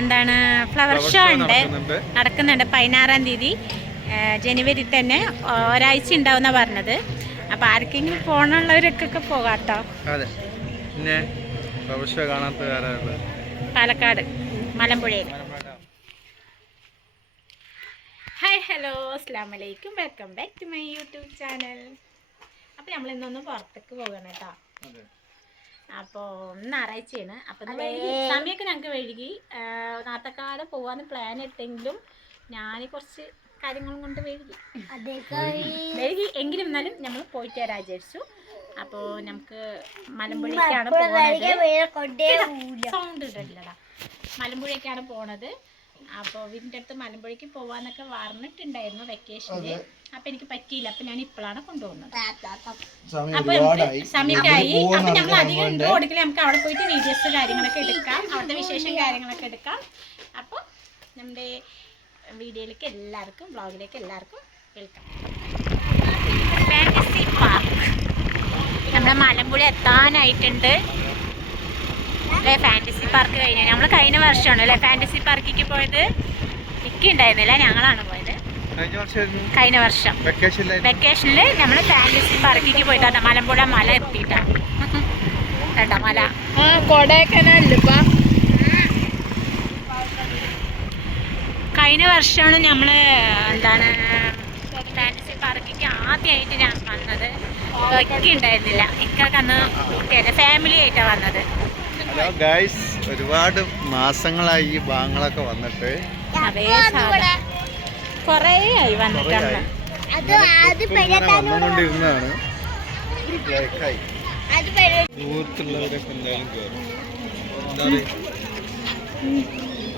എന്താണ് flower show ഉണ്ട് നടക്കുന്നുണ്ട് 16-ാം തീയതി ജനുവരി തന്നെ ഒരാഴ്ച ഉണ്ടാവുന്ന പറഞ്ഞത്. അപ്പൊ ആർക്കെങ്കിലും പോണുള്ളവരൊക്കെ പോകാട്ടോ. പാലക്കാട് മലമ്പുഴയിൽ. ഹായ് ഹലോ അസ്സലാമു അലൈക്കും, welcome back to my YouTube channel. അപ്പോൾ നമ്മൾ ഇന്നൊന്ന് പുറത്തേക്ക് പോകണം കേട്ടോ. അപ്പോൾ ഞായറാഴ്ചയാണ്. അപ്പം സമയമൊക്കെ ഞങ്ങൾക്ക് വൈകി. നാട്ടക്കാട് പോകാൻ പ്ലാൻ ഇട്ടെങ്കിലും ഞാൻ കുറച്ച് കാര്യങ്ങളും കൊണ്ട് വൈകി എങ്കിലും എന്നാലും നമ്മൾ പോയിട്ട് വരാൻ വിചാരിച്ചു. അപ്പോൾ നമുക്ക് മലമ്പുഴയ്ക്കാണ് പോണത്. സൗണ്ട് ഇടല്ലടാ. മലമ്പുഴയ്ക്കാണ് പോണത്. അപ്പോൾ വീടിൻ്റെ അടുത്ത് മലമ്പുഴയ്ക്ക് പോകാനൊക്കെ പറഞ്ഞിട്ടുണ്ടായിരുന്നു വെക്കേഷനിൽ. അപ്പം എനിക്ക് പറ്റിയില്ല. അപ്പം ഞാൻ ഇപ്പോഴാണ് കൊണ്ടുപോകുന്നത്. അപ്പോൾ സമയക്കായി. അപ്പം ഞങ്ങൾ അധികം ഇൻട്രോ കൊടുക്കില്ല. നമുക്ക് അവിടെ പോയിട്ട് വീഡിയോസ് കാര്യങ്ങളൊക്കെ എടുക്കാം, അവിടുത്തെ വിശേഷം കാര്യങ്ങളൊക്കെ എടുക്കാം. അപ്പോൾ നമ്മുടെ വീഡിയോയിലേക്ക് എല്ലാവർക്കും, വ്ളോഗിലേക്ക് എല്ലാവർക്കും വെൽക്കം. ഫാൻറ്റസി പാർക്ക് നമ്മുടെ മലമ്പുഴ എത്താനായിട്ടുണ്ട് അല്ലേ. ഫാൻറ്റസി പാർക്ക് കഴിഞ്ഞു. നമ്മൾ കഴിഞ്ഞ വർഷമാണ് അല്ലേ ഫാൻറ്റസി പാർക്കിലേക്ക് പോയത്. എനിക്ക് ഉണ്ടായിരുന്നില്ല, ഞങ്ങളാണ് പോയത് കഴിഞ്ഞ വർഷം വെക്കേഷനിൽ. നമ്മൾ ഫാൻറ്റസി പാർക്കിലേക്ക് പോയിട്ടാണ് മലമ്പുഴ മല എത്തിയിട്ടാണ് കേട്ടോ. മല കൊടൈക്കനാലിലിപ്പോ കഴിഞ്ഞ വർഷമാണ് നമ്മൾ എന്താണ് ഫാൻറ്റസി പാർക്കിലേക്ക് ആദ്യമായിട്ട് ഞാൻ വന്നത്. ഒക്കെ ഉണ്ടായിരുന്നില്ല. ഇക്കൊക്കെ അന്ന് കുട്ടിയല്ല, ഫാമിലി ആയിട്ടാണ് വന്നത്. ഹലോ ഗൈസ്, ഒരുപാട് മാസങ്ങളായി ഈ ഭാഗങ്ങളൊക്കെ വന്നിട്ട്. കുറേ ആയി വന്നിട്ടാണ് വന്നുകൊണ്ടിരുന്നതാണ്. ദൂരത്തുള്ളവരൊക്കെ എന്തായാലും കയറും.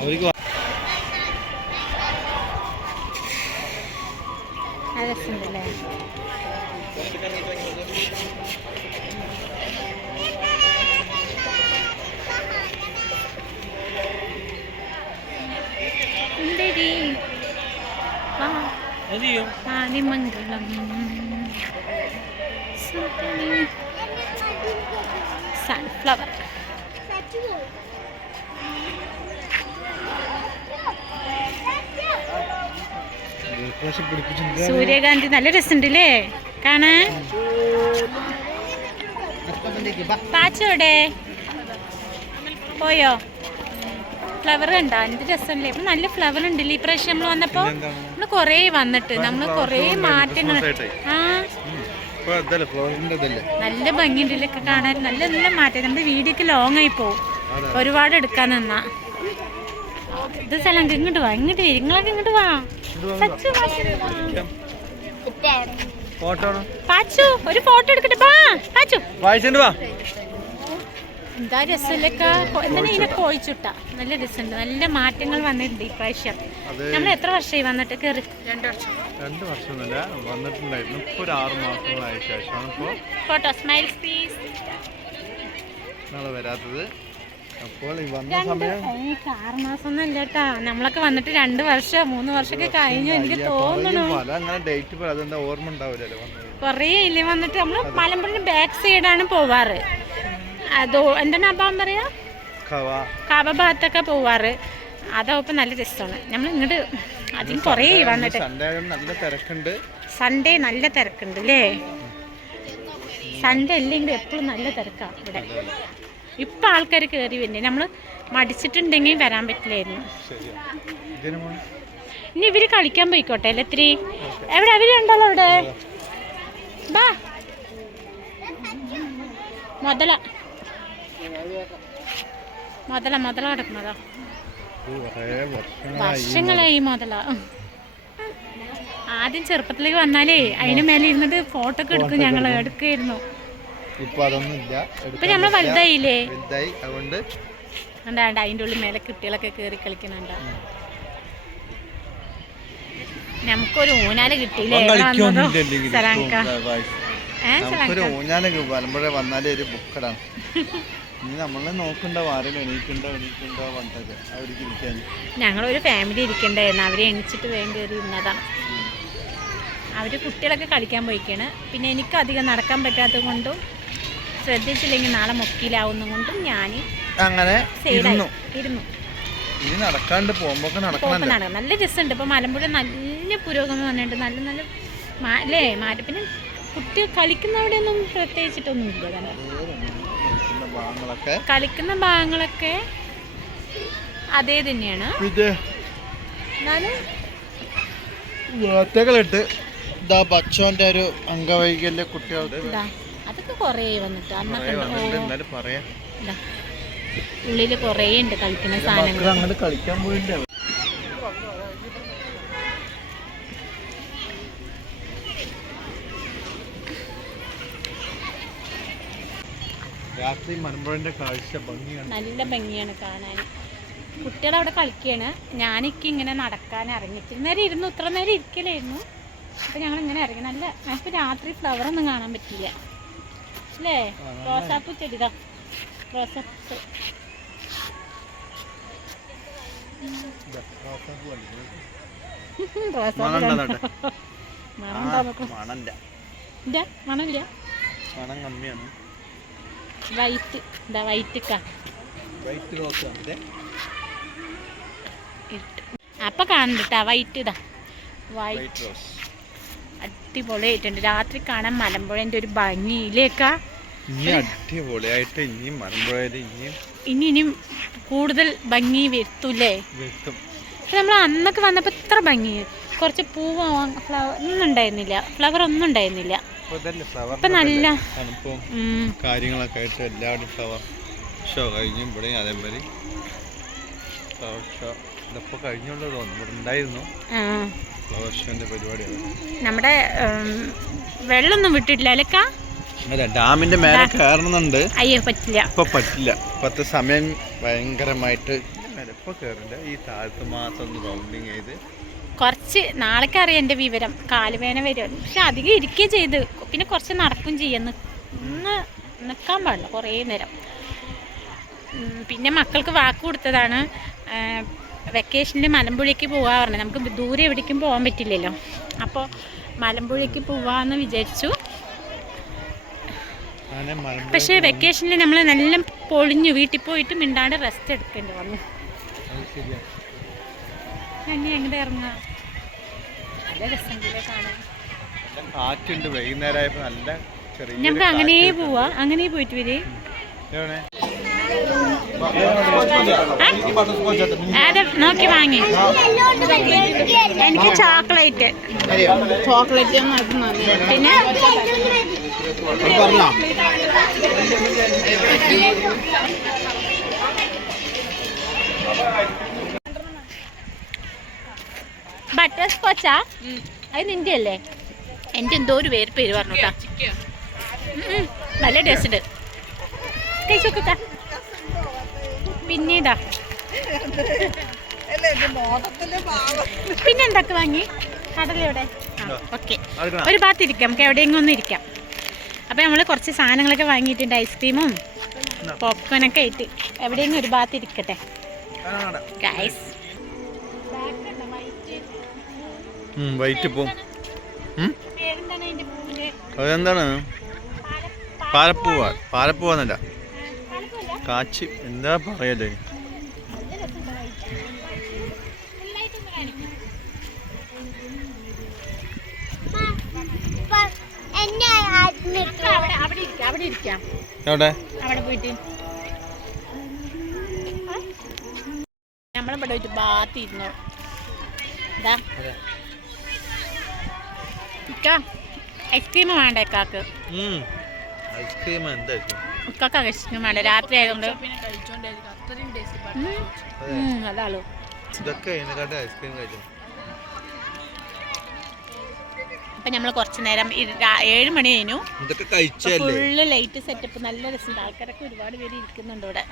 അവർക്ക് രസമുണ്ടല്ലേ. ആദിമംഗലം സൺഫ്ലവർ. സൂര്യകാന്തി നല്ല രസമുണ്ടല്ലേ കാണാൻ. പാച്ചോടെ പോയോ? ഫ്ലവർ കണ്ടോ? എന്ത് രസമല്ലേ. ഇപ്പം നല്ല ഫ്ലവർ ഉണ്ടല്ലേ ഈ പ്രാവശ്യം. നമ്മൾ വന്നപ്പോൾ നമ്മൾ കുറേ വന്നിട്ട് നമ്മൾ കുറേ മാറ്റങ്ങൾ. നല്ല ഭംഗിയുണ്ടല്ലൊക്കെ കാണാൻ. നല്ല നല്ല മാറ്റം. നമ്മുടെ വീഡിയോക്ക് ലോങ് ആയി പോവും ഒരുപാട് എടുക്കാൻ നിന്നാ. ഇത് സ്ഥലം ഇങ്ങോട്ട് വാ, ഇങ്ങോട്ട് വരും. നിങ്ങളൊക്കെ ഇങ്ങോട്ട് വാ. പാച്ചു ഒരു ഫോട്ടോ എടുക്കട്ടെ. പാച്ചു എന്താ രസമല്ലൊക്കെ. എന്താണ് ഇതിനെ കോഴിച്ചുട്ട. നല്ല രസമുണ്ട്. നല്ല മാറ്റങ്ങൾ വന്നിട്ടുണ്ട് ഈ പ്രാവശ്യം. നമ്മൾ എത്ര വർഷമായി വന്നിട്ട് കയറി? 2 വർഷം വന്നിട്ടുണ്ടായിരുന്നു. ഇപ്പോൾ ഒരു 6 മാസങ്ങളായ ശേഷമാണ് ഫോട്ടോ സ്മൈൽസ് പ്ലീസ് വരാത്തത്. അപ്പോൾ ഈ വന്ന സമയം 6 മാസം ഒന്നും അല്ല കേട്ടാ. നമ്മളൊക്കെ വന്നിട്ട് 2 വർഷം 3 വർഷമൊക്കെ കഴിഞ്ഞു എനിക്ക് തോന്നുന്നു. ഓർമ്മ ഉണ്ടാവില്ലല്ലോ. കുറേ ഇല്ലേ വന്നിട്ട്. നമ്മൾ മലമ്പുഴ ബാക്ക് സൈഡാണ് പോവാറ്. അതോ എന്താണ് ആ ഭാഗം പറയാ, കാവ ഭാഗത്തൊക്കെ പോവാറ്. അതാവുമ്പോൾ നല്ല രസമാണ്. നമ്മൾ ഇങ്ങോട്ട് അധികം കുറേ വന്നിട്ട്. സൺഡേ നല്ല തിരക്കുണ്ട് അല്ലേ. സൺഡേ അല്ലെങ്കിൽ എപ്പോഴും നല്ല തിരക്കാണ് ഇവിടെ. ഇപ്പം ആൾക്കാർ കയറി വരുന്നേ. നമ്മൾ മടിച്ചിട്ടുണ്ടെങ്കിൽ വരാൻ പറ്റില്ലായിരുന്നു. ഇനി ഇവർ കളിക്കാൻ പോയിക്കോട്ടെ അല്ലേ. ഇത്തിരി എവിടെ അവരുണ്ടല്ലോ അവിടെ. ബാ മുതല കിടക്കുന്നതാ. വർഷങ്ങളായി മുതല. ആദ്യം ചെറുപ്പത്തിലേക്ക് വന്നാലേ അതിന് മേലെ ഇരുന്നിട്ട് ഫോട്ടോ ഒക്കെ എടുക്കും. ഞങ്ങൾ എടുക്കായിരുന്നു. ഇപ്പൊ നമ്മള് വലുതായില്ലേ. എന്താണ്ട് അതിൻ്റെ ഉള്ളിൽ മേലെ കുട്ടികളൊക്കെ കയറി കളിക്കുന്നുണ്ട. നമുക്കൊരു ഊഞ്ഞാല് കിട്ടിയില്ലേ മലമ്പുഴ വന്നാലേ ഒരു ബുക്കടാണ്. ഇനി നമ്മളെ നോക്കണ്ടോ, ആരെങ്കിലും എണീക്കണ്ടോ പറഞ്ഞിട്ടൊക്കെ അവർക്ക് ഇരിക്കാൻ. ഞങ്ങളൊരു ഫാമിലി ഇരിക്കണ്ടായിരുന്നു. അവരെ എണീച്ചിട്ട് വേഗം കയറി ഇരുന്നതാണ്. അവർ കുട്ടികളൊക്കെ കളിക്കാൻ പോയിക്കാണ്. പിന്നെ എനിക്ക് അധികം നടക്കാൻ പറ്റാത്തത് കൊണ്ടും ശ്രദ്ധിച്ചില്ലെങ്കിൽ നാളെ മൊക്കിയിലാവുന്ന കൊണ്ടും ഞാൻ അങ്ങനെ ഇരുന്നു. ഇനി നടക്കാണ്ട് പോകുമ്പോ നടക്കണം. നല്ല രസമുണ്ട്. ഇപ്പൊ മലമ്പുഴ നല്ല പുരോഗമനം വന്നിട്ടുണ്ട്. നല്ല നല്ല അല്ലേ മാറ്റം. പിന്നെ കുട്ടി കളിക്കുന്നവിടെയൊന്നും പ്രത്യേകിച്ചിട്ടൊന്നും ഇല്ല. കളിക്കുന്ന ഭാഗങ്ങളൊക്കെ അതേ തന്നെയാണ്. വാർത്തകളിട്ട് ബച്ചോന്റെ ഒരു അംഗവൈകല്യ കുട്ടികളുടെ അതൊക്കെ കൊറേ വന്നിട്ട് അന്നൊക്കെ പറയാ ഉള്ളില് കൊറേ ഉണ്ട് കളിക്കുന്ന സാധനങ്ങൾ. അങ്ങോട്ട് കളിക്കാൻ പോയിട്ടുണ്ട്. രാത്രി മലമ്പുഴന്റെ കാഴ്ച ഭംഗിയാണ്, നല്ല ഭംഗിയാണ് കാണാൻ. കുട്ടികളവിടെ കളിക്കുകയാണ്. ഞാനിക്ക് ഇങ്ങനെ നടക്കാൻ ഇറങ്ങിയിട്ട് നേരം ഇരുന്നു, ഇത്ര നേരം ഇരിക്കലായിരുന്നു. അപ്പം ഞങ്ങൾ ഇങ്ങനെ ഇറങ്ങി. നല്ല ഞങ്ങൾക്ക് രാത്രി ഫ്ലവറൊന്നും കാണാൻ പറ്റില്ല അല്ലേ? റോസാപ്പൂ ചെടിതാ, റോസാപ്പൂ മണമില്ല, മണം കമ്മിയാണ്. വൈറ്റ് എന്താ വൈറ്റ് അപ്പൊ കാണണ്ടാ വൈറ്റ് ഇതാ വൈറ്റ് റോസ് അടിപൊളിയായിട്ടുണ്ട്. രാത്രി കാണാൻ മലമ്പുഴന്റെ ഒരു ഭംഗിയിലേക്കാ അടിപൊളിയായിട്ട്. ഇനി മലമ്പുഴയിൽ ഇനിയും കൂടുതൽ ഭംഗി വരുത്തൂലേ? നമ്മൾ അന്നൊക്കെ വന്നപ്പോ ഇത്ര ഭംഗി, കുറച്ച് പൂവ് ഫ്ലവർ ഒന്നും ഉണ്ടായിരുന്നില്ല, ഫ്ലവർ ഒന്നും ഉണ്ടായിരുന്നില്ല. ഇപ്പൊ നല്ല കാര്യങ്ങളൊക്കെ ആയിട്ട് എല്ലാവരും ഫ്ലവർ ഷോ കഴിഞ്ഞു. ഇവിടെ അതേമാതിരി ഫ്ലവർ ഷോ ഇതപ്പോ കഴിഞ്ഞുള്ളൂ തോന്നുന്നു. ഇവിടെ ഉണ്ടായിരുന്നു ഫ്ലവർ ഷോന്റെ പരിപാടിയാണ്. നമ്മുടെ വെള്ളമൊന്നും വിട്ടിട്ടില്ല അല്ലക്കാ? അതെ, ഡാമിന്റെ മേലെ കയറുന്നുണ്ട്. അയ്യോ പറ്റില്ല, ഇപ്പൊ പറ്റില്ല. ഇപ്പത്തെ സമയം ഭയങ്കരമായിട്ട് ഇപ്പൊ കയറില്ല. ഈ താഴത്ത് മാസം ഒന്ന് റൗണ്ടിങ് ചെയ്ത് കുറച്ച് നാളേക്ക് അറിയാം എൻ്റെ വിവരം. കാലുവേന വരും, പക്ഷെ അധികം ഇരിക്കുകയും ചെയ്ത്. പിന്നെ കുറച്ച് നടക്കും ചെയ്യുന്നു, ഒന്ന് നിൽക്കാൻ പാടില്ല കുറേ നേരം. പിന്നെ മക്കൾക്ക് വാക്ക് കൊടുത്തതാണ് വെക്കേഷനിൽ മലമ്പുഴയ്ക്ക് പോകാൻ പറഞ്ഞത്. നമുക്ക് ദൂരെ എവിടേക്കും പോകാൻ പറ്റില്ലല്ലോ. അപ്പോൾ മലമ്പുഴയ്ക്ക് പോവാന്ന് വിചാരിച്ചു. പക്ഷേ വെക്കേഷനിൽ നമ്മൾ നല്ല പൊളിഞ്ഞു. വീട്ടിൽ പോയിട്ട് മിണ്ടാണ്ട് റെസ്റ്റ് എടുക്കേണ്ടി വന്നു. എങ്ങനെ എങ്ങനെ ഇറങ്ങാം? നല്ല രസമുണ്ടല്ലേ കാണാൻ. നമുക്ക് അങ്ങനെ പോവാ, അങ്ങനെ പോയിട്ട് വരെ. അതെ നോക്കി വാങ്ങി. എനിക്ക് ചോക്ലേറ്റ് പിന്നെ ബട്ടർ സ്കോച്ചാ? അത് നിന്റെ അല്ലേ? എൻ്റെ എന്തോ ഒരു പേര് പറഞ്ഞു കേട്ടോ. നല്ല ടേസ്റ്റ് ഉണ്ട്, കഴിച്ചോക്ക. പിന്നീടാ പിന്നെ എന്തൊക്കെ വാങ്ങി? കടലെവിടെ? ഓക്കെ, ഒരു ഭാഗത്ത് ഇരിക്കാം, നമുക്ക് എവിടെയെങ്കിലും ഒന്ന് ഇരിക്കാം. അപ്പം നമ്മൾ കുറച്ച് സാധനങ്ങളൊക്കെ വാങ്ങിയിട്ടുണ്ട്, ഐസ്ക്രീമും പോപ്കോണൊക്കെ ആയിട്ട്. എവിടെയെങ്കിലും ഒരു ഭാഗത്ത് ഇരിക്കട്ടെ ഗൈസ്. വൈറ്റ് പൂ അതെന്താണ്? പാലപ്പൂവാ? പാലപ്പൂവാന്നല്ല, കാച്ചി എന്താ പറയല്ലേ. അവിടെ പോയിട്ട് നമ്മളിവിടെ പോയിട്ട് ബാത്തിരുന്നു. ഐസ്ക്രീം വേണ്ട ഇക്കാക്ക്? ഐസ്ക്രീം ഇക്കാക്ക് ഐസ്ക്രീം വേണ്ട, രാത്രി ആയതുകൊണ്ട്. അതാളോ അപ്പം നമ്മൾ കുറച്ച് നേരം 7 മണി കഴിഞ്ഞു. ഫുള്ള് ലൈറ്റ് സെറ്റപ്പ്, നല്ല രസമുണ്ട്. ആൾക്കാരൊക്കെ ഒരുപാട് പേര് ഇരിക്കുന്നുണ്ട് ഇവിടെ.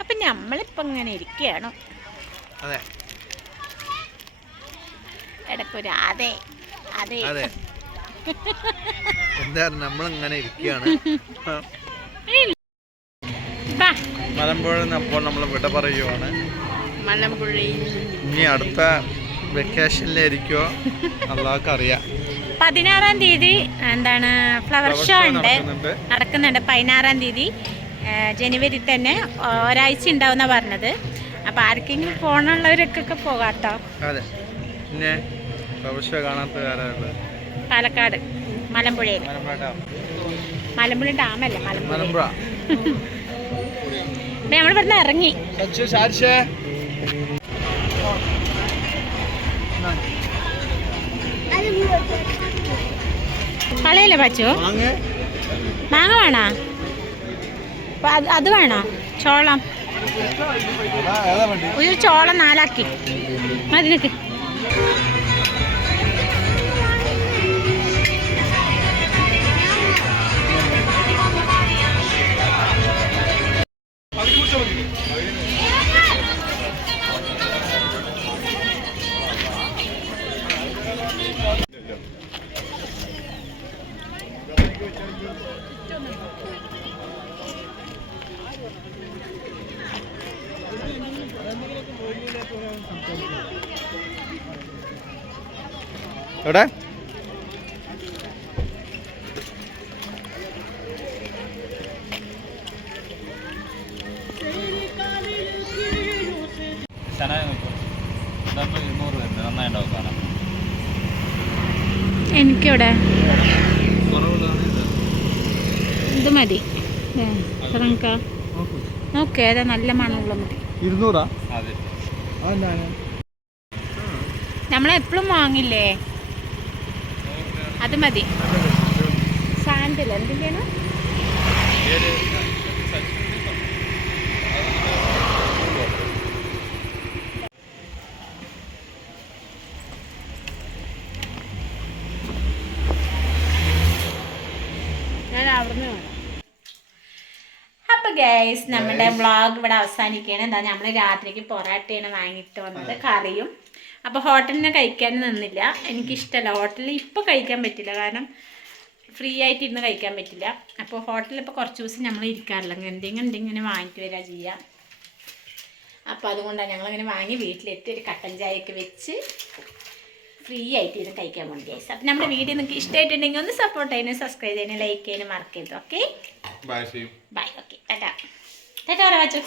അപ്പം നമ്മളിപ്പോൾ ഇങ്ങനെ ഇരിക്കുകയാണ്. ഇടയ്ക്കൊരു അതെ അതെ എന്താ നമ്മളിങ്ങനെ ഇരിക്കുകയാണ്. മലമ്പുഴ അപ്പോൾ നമ്മൾ വിട പറയുവാണ്. മലമ്പുഴയിൽ ഇനി അടുത്ത വെക്കേഷനിലായിരിക്കോ അള്ളാഹ്ക്ക് അറിയാം. 16-ാം തീയതി എന്താണ് ഫ്ലവർ ഷോ ഉണ്ട്, നടക്കുന്നുണ്ട്. 16-ാം തീയതി ജനുവരി തന്നെ ഒരാഴ്ച ഉണ്ടാവുന്ന പറഞ്ഞത്. അപ്പോൾ ആർക്കെങ്കിലും പോകണുള്ളവരൊക്കെ പോകാട്ടോ. അതെ. പിന്നെ കാണാത്ത പാലക്കാട് മലമ്പുഴയിൽ, മലമ്പുഴ ഡാമല്ല, മലമ്പുഴ. നമ്മൾ ഇവിടുന്ന് ഇറങ്ങി. കളയല്ലേ പച്ചോ? മാങ്ങ വേണോ? അത് വേണോ? ചോളം, ഒരു ചോളം 4 ആക്കി മതി. നിൽക്ക്. എവിടെ? എനിക്കിവിടെ ഇത് മതി. നോക്കേ, ഏതാ നല്ല മണമുള്ള മതി. 200. നമ്മളെപ്പോഴും വാങ്ങില്ലേ, അത് മതി. സാൻഡിൽ എന്തിൻ്റെയാണ്? ഞാൻ അവിടുന്ന് വേണം. അപ്പോൾ ഗൈസ്, നമ്മുടെ വ്ളോഗ് ഇവിടെ അവസാനിക്കുകയാണ്. എന്താ, നമ്മൾ രാത്രിക്ക് പൊറാട്ടയാണ് വാങ്ങിയിട്ട് വന്നത്, കറിയും. അപ്പോൾ ഹോട്ടലിൽ നിന്ന് കഴിക്കാൻ നിന്നില്ല. എനിക്കിഷ്ടമല്ല ഹോട്ടലിൽ ഇപ്പോൾ കഴിക്കാൻ പറ്റില്ല, കാരണം ഫ്രീ ആയിട്ട് ഇരുന്ന് കഴിക്കാൻ പറ്റില്ല. അപ്പോൾ ഹോട്ടലിൽ ഇപ്പോൾ കുറച്ച് ദിവസം നമ്മൾ ഇരിക്കാറില്ല, എന്തെങ്കിലും ഇങ്ങനെ വാങ്ങിയിട്ട് വരിക ചെയ്യുക. അപ്പോൾ അതുകൊണ്ടാണ് ഞങ്ങളിങ്ങനെ വാങ്ങി വീട്ടിലെത്തി ഒരു കട്ടൻ ചായയൊക്കെ വെച്ച് ഫ്രീ ആയിട്ട് ഇരുന്ന് കഴിക്കാൻ വേണ്ടി ഗൈസ്. അപ്പോൾ നമ്മുടെ വീഡിയോ നിങ്ങൾക്ക് ഇഷ്ടമായിട്ടുണ്ടെങ്കിൽ ഒന്ന് സപ്പോർട്ട് ചെയ്യാനും സബ്സ്ക്രൈബ് ചെയ്യാനും ലൈക്ക് ചെയ്യാനും മറക്കരുത്. Okay, bye. Okay, tata. Tata, വച്ചു.